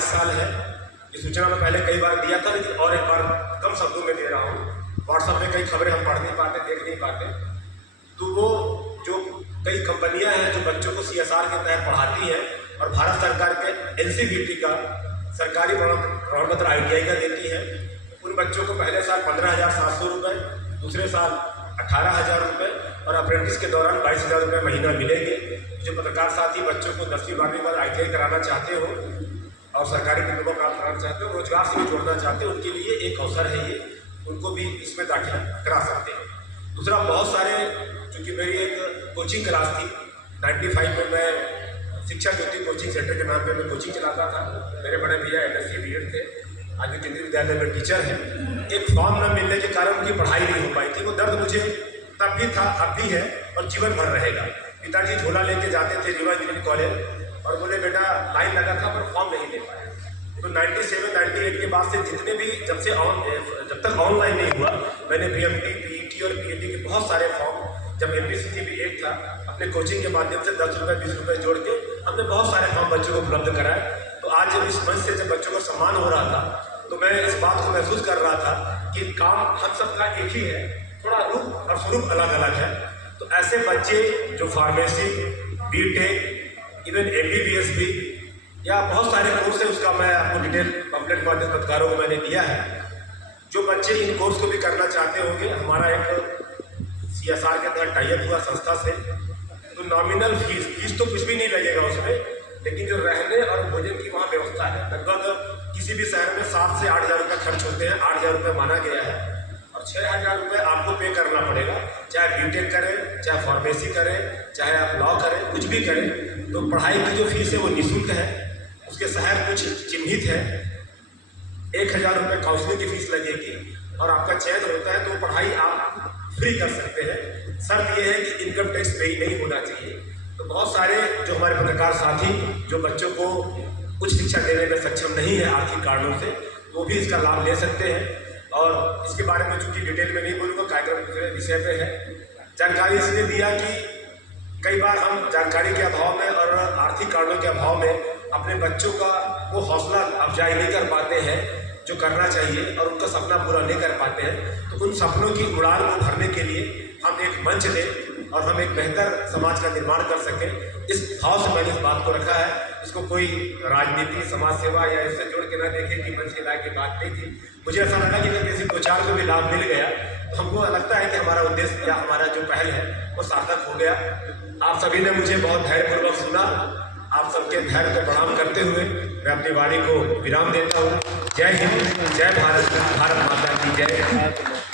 22 साल है। ये सूचना मैं पहले कई बार दिया था, लेकिन और एक बार कम शब्दों में दे रहा हूँ। व्हाट्सएप में कई खबरें हम पढ़ नहीं पाते, देख नहीं पाते। तो वो जो कई कंपनियां हैं जो बच्चों को CSR के तहत पढ़ाती हैं और भारत सरकार के NCVT का सरकारी प्रमाण पत्र ITI का देती है, उन बच्चों को पहले साल 15,700 रुपये, दूसरे साल 18,000 रुपये और अप्रेंटिस के दौरान 22,000 रुपये महीना मिलेंगे। जो पत्रकार साथी बच्चों को 10वीं 12वीं बाद ITI कराना चाहते हो और सरकारी डिप्लोमा प्राप्त कराना चाहते हो, रोजगार से भी जोड़ना चाहते हो, उनके लिए एक अवसर है ये, उनको भी इसमें दाखिला करा सकते हैं। दूसरा, बहुत सारे, चूँकि मेरी एक कोचिंग क्लास थी 95 में, मैं शिक्षा ज्योति कोचिंग सेंटर के नाम पे मैं कोचिंग चलाता था। मेरे बड़े भैया MSc B.Ed थे, आज भी केंद्रीय विद्यालय में टीचर हैं। एक फॉर्म न मिलने के कारण उनकी पढ़ाई नहीं हो पाई थी। वो दर्द मुझे तब भी था, अब भी है और जीवन भर रहेगा। पिताजी झोला लेके जाते थे रीवा इंजीनियरिंग कॉलेज और बोले बेटा लाइन लगा था पर फॉर्म नहीं ले पाया। तो 97, 98 के बाद से जितने भी, जब तक ऑनलाइन नहीं हुआ, मैंने BMT, PET और PhD के बहुत सारे फॉर्म, जब MPCGB 1 था, अपने कोचिंग के माध्यम से 10 रुपये 20 रुपये जोड़ के हमने बहुत सारे फॉर्म बच्चों को उपलब्ध कराए। तो आज जब इस मंच से जब बच्चों का सम्मान हो रहा था, तो मैं इस बात को महसूस कर रहा था कि काम हम सबका एक ही है, थोड़ा रूप और स्वरूप अलग अलग है। तो ऐसे बच्चे जो फार्मेसी, B.Tech, इवन MBBS भी, या बहुत सारे कोर्स है, उसका मैं आपको डिटेल पब्लिक माध्यम पत्रकारों को मैंने दिया है। जो बच्चे इन कोर्स को भी करना चाहते होंगे, हमारा एक CSR के तहत टाइप हुआ संस्था से, तो नॉमिनल फीस तो कुछ भी नहीं लगेगा उसमें, लेकिन जो रहने और भोजन की वहाँ व्यवस्था है, लगभग किसी भी शहर में 7 से 8,000 रुपये खर्च होते हैं। 8,000 रुपये माना गया है और 6,000 रुपये आपको पे करना पड़ेगा, चाहे B.Tech करें, चाहे फार्मेसी करें, चाहे आप लॉ करें, कुछ भी करें। तो पढ़ाई की जो फीस है वो निःशुल्क है, उसके शहर कुछ चिन्हित है। 1,000 रुपये काउंसलिंग की फीस लगेगी और आपका चयन होता है तो पढ़ाई आप फ्री कर सकते हैं। शर्त यह है कि इनकम टैक्स पे नहीं होना चाहिए। तो बहुत सारे जो हमारे पत्रकार साथी जो बच्चों को उच्च शिक्षा देने में सक्षम नहीं है आर्थिक कारणों से, वो भी इसका लाभ ले सकते हैं। और इसके बारे में चूँकि डिटेल में नहीं बोलूँगा, कार्यक्रम दूसरे विषय पे है। जानकारी इसलिए दिया कि कई बार हम जानकारी के अभाव में और आर्थिक कारणों के अभाव में अपने बच्चों का वो हौसला अफजाई नहीं कर पाते हैं जो करना चाहिए, और उनका सपना पूरा नहीं कर पाते हैं। तो उन सपनों की उड़ान को भरने के लिए हम एक मंच दें और हम एक बेहतर समाज का निर्माण कर सकें, इस भाव से मैंने इस बात को रखा है। इसको कोई राजनीति, समाज सेवा या इससे जोड़ के ना देखें कि मंच के लायक की बात नहीं थी। मुझे ऐसा लगा कि अगर किसी 2-4 को भी लाभ मिल गया तो हमको लगता है कि हमारा उद्देश्य या हमारा जो पहल है वो सार्थक हो गया। आप सभी ने मुझे बहुत धैर्यपूर्वक सुना। आप सबके धैर्य को प्रणाम करते हुए मैं अपनी वाणी को विराम देता हूँ। जय हिंद, जय भारत, भारत माता की जय।